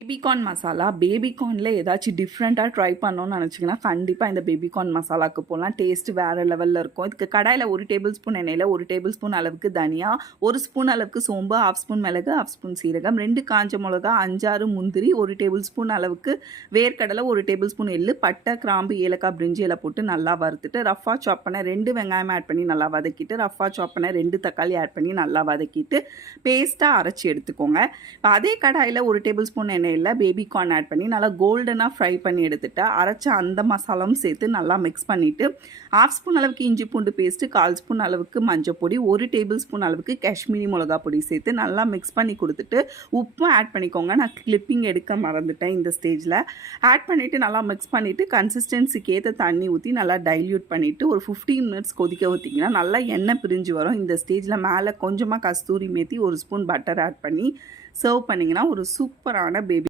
Baby corn masala. பேபிகார்ன்ல ஏதாச்சும் டிஃப்ரெண்ட்டாக try பண்ணணும்னு நினச்சிங்கன்னா, கண்டிப்பாக இந்த பேபிகார்ன் மசாலாவுக்கு போகலாம். டேஸ்ட்டு வேறு லெவலில் இருக்கும். இதுக்கு கடாயில் 1 டேபிள் ஸ்பூன் எண்ணெயில் 1 டேபிள் ஸ்பூன் அளவுக்கு தனியா, 1 ஸ்பூன் அளவுக்கு சோம்பு, 1/2 ஸ்பூன் மிளகு, 1/2 ஸ்பூன் சீரகம், 2 காஞ்ச மிளகா, 5, 6 முந்திரி, 1 டேபிள் ஸ்பூன் அளவுக்கு வேர்க்கடலை, 1 டேபிள் ஸ்பூன் எள்ளு, பட்டை, கிராம்பு, ஏலக்காய், பிரிஞ்சி இலை போட்டு நல்லா வறுத்துட்டு, ரஃபாக சாப் பண்ண 2 வெங்காயம் ஆட் பண்ணி நல்லா வதக்கிட்டு, ரஃபாக சாப் பண்ண 2 தக்காளி ஆட் பண்ணி நல்லா வதக்கிட்டு, பேஸ்ட்டாக அரைச்சி எடுத்துக்கோங்க. இப்போ அதே கடாயில் 1 டேபிள் ஸ்பூன் எண்ணெயில் பேபிகார்ன் ஆட் பண்ணி நல்லா கோல்டனாக ஃப்ரை பண்ணி எடுத்துட்டு, அரைச்ச அந்த மசாலாவும் சேர்த்து நல்லா மிக்ஸ் பண்ணிவிட்டு, 1/2 ஸ்பூன் அளவுக்கு இஞ்சி பூண்டு பேஸ்ட்டு, 1/4 ஸ்பூன் அளவுக்கு மஞ்சள் பொடி, 1 டேபிள் ஸ்பூன் அளவுக்கு காஷ்மீரி மிளகா பொடி சேர்த்து நல்லா மிக்ஸ் பண்ணி கொடுத்துட்டு, உப்பும் ஆட் பண்ணிக்கோங்க. நான் கிளிப்பிங் எடுக்க மறந்துட்டேன் இந்த ஸ்டேஜில். ஆட் பண்ணிவிட்டு நல்லா மிக்ஸ் பண்ணிவிட்டு, கன்சிஸ்டன்சிக்கு ஏற்ற தண்ணி ஊற்றி நல்லா டைல்யூட் பண்ணிவிட்டு ஒரு 15 மினிட்ஸ் கொதிக்க ஊற்றிங்கன்னா நல்லா எண்ணெய் பிரிஞ்சு வரும். இந்த ஸ்டேஜில் மேலே கொஞ்சமாக கஸ்தூரி மேத்தி, 1 ஸ்பூன் பட்டர் ஆட் பண்ணி சர்வ் பண்ணிங்கன்னா ஒரு சூப்பரான பேபி